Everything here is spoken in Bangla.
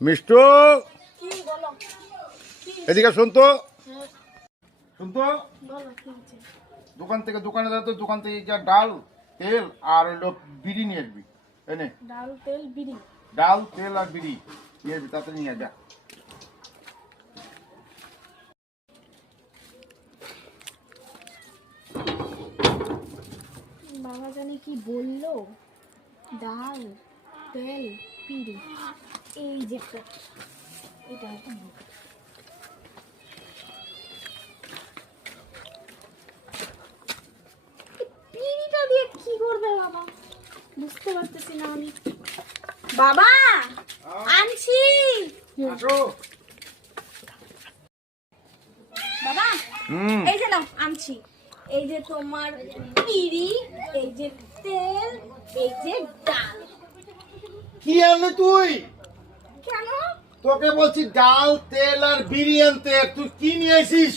মিষ্টু, এদিকে শুন তো, শুন তো। দোকান থেকে দোকানে যাও তো, দোকান থেকে যা ডাল তেল আর হলো বিড়ি নিয়ে আসবি। এনে ডাল তেল বিড়ি। ডাল তেল আর বিড়ি নিয়ে আসবি, তাড়াতাড়ি নিয়ে যা। বাবা জানি কি বললো, ডাল তেল বিড়ি, এই যে এটা বিড়িটা দিয়ে কি করবে বাবা, বুঝতে পারতেছি না আমি। বাবা আনছি। আসো। বাবা এই যে নাও আনছি, এই যে তোমার বিড়ি, এই যে তেল, এই যে ডাল। কি আনলি তুই? কেন? তোকে বলছি ডাল তেল আর বিড়ি আনতে, তুই কি নিয়ে আসিস?